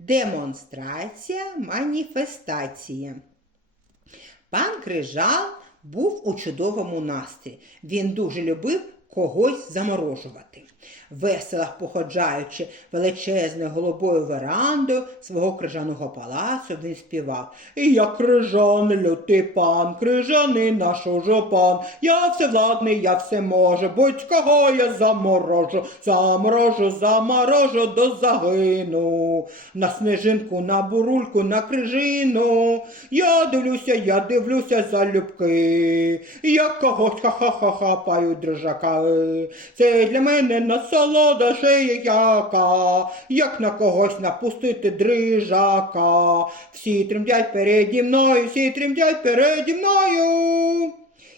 Демонстрація, маніфестація. Пан Крижал був у чудовому настрій. Він дуже любив когось заморожувати. Весело походжаючи величезною голубою верандою свого крижаного палацу, він співав я крижаний лютий пан, крижаний наш уже пан, я всевладний, я все можу, будь-кого я заморожу, заморожу, заморожу до загину. На снежинку, на бурульку, на крижину. Я дивлюся, я дивлюся залюбки. Як когось ха-ха-ха хапаю дрижака. Це для мене насолода яка, як на когось напустити дрижака. Всі тремтять переді мною, всі тремтять переді мною.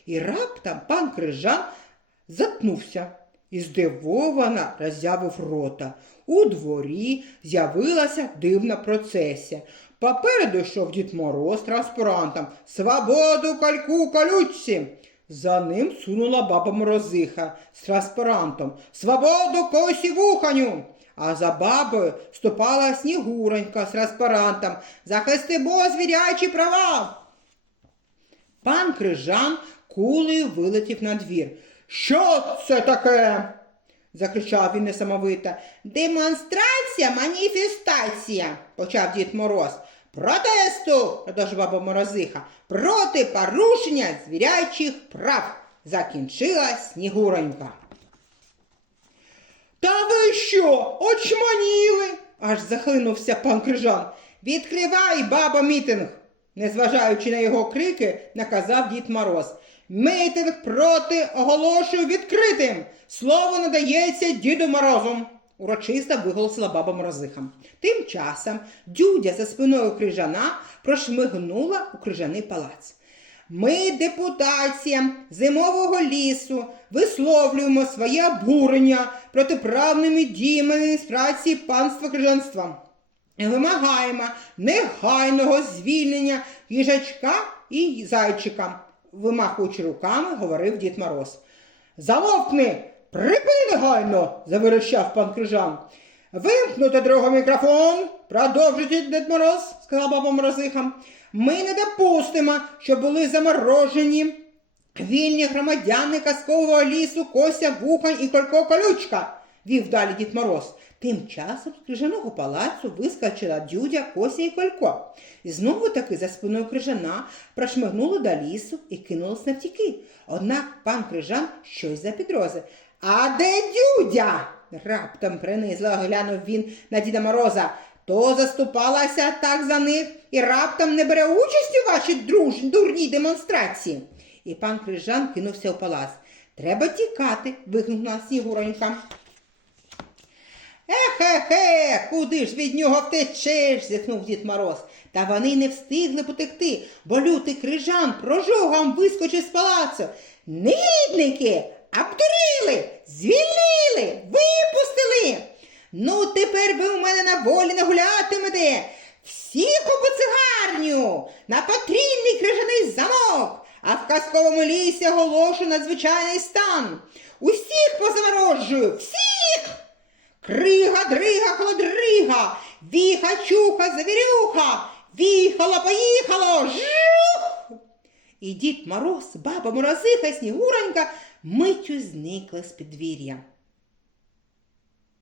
І раптом пан Крижан затнувся і здивовано роззявив рота. У дворі з'явилася дивна процесія. Попереду йшов Дід Мороз транспарантом Свободу кальку колючці. За ним сунула баба Морозиха з транспарантом Свободу косі вуханю. А за бабою ступала Снігуронька з транспарантом Захистимо звірячі права. Пан Крижан кулею вилетів на двір. Що це таке? закричав він несамовито. Демонстрація, маніфестація, почав дід Мороз. Протесту, продовжив баба Морозиха, проти порушення звірячих прав, закінчила Снігуронька. Та ви що, очманіли? аж захлинувся пан Крижан. Відкривай, баба, мітинг. Незважаючи на його крики, наказав дід Мороз. Мітинг проти оголошую відкритим. Слово надається діду Морозу. Урочисто виголосила баба Морозиха. Тим часом дюдя за спиною крижана прошмигнула у крижаний палац. Ми, депутація зимового лісу, висловлюємо своє обурення протиправними діями адміністрації панства крижанства. Вимагаємо негайного звільнення їжачка і зайчика, вимахуючи руками, говорив дід Мороз. Замовкни! Припини негайно! заверещав пан Крижан. Вимкнути другий мікрофон, продовжуйте, Дед Мороз, сказала баба Морозиха. Ми не допустимо, щоб були заморожені вільні громадяни казкового лісу Кося, Вухань і Колько Колючка, вів далі Дід Мороз. Тим часом з крижаного палацу вискочила дюдя Кося і Колько. І знову таки за спиною крижана прошмигнула до лісу і кинулась навтіки. Однак пан крижан щось запідрозив. А де дюдя? Раптом принизливо глянув він на Діда Мороза. То заступалася так за них і раптом не бере участі у вашій друж... дурній демонстрації. І пан Крижан кинувся у палац. Треба тікати, вигукнула Снігуронька. Ехе-хе, куди ж від нього втечеш? зітхнув Дід Мороз. Та вони не встигли потекти, бо лютий крижан прожогом вискочив з палацу. Негідники, обдурили, звільнили, випустили. Ну, тепер ви у мене на волі не гулятимете. Всіх у цигарню, на потрійний крижаний замок, а в казковому лісі оголошу надзвичайний стан. Усіх позаморожую, всіх! Крига, дрига, холодрига, віха, чуха, завірюха, віхало, поїхало, жух! І дід Мороз, баба Морозиха, Снігуронька миттю зникли з підвір'я.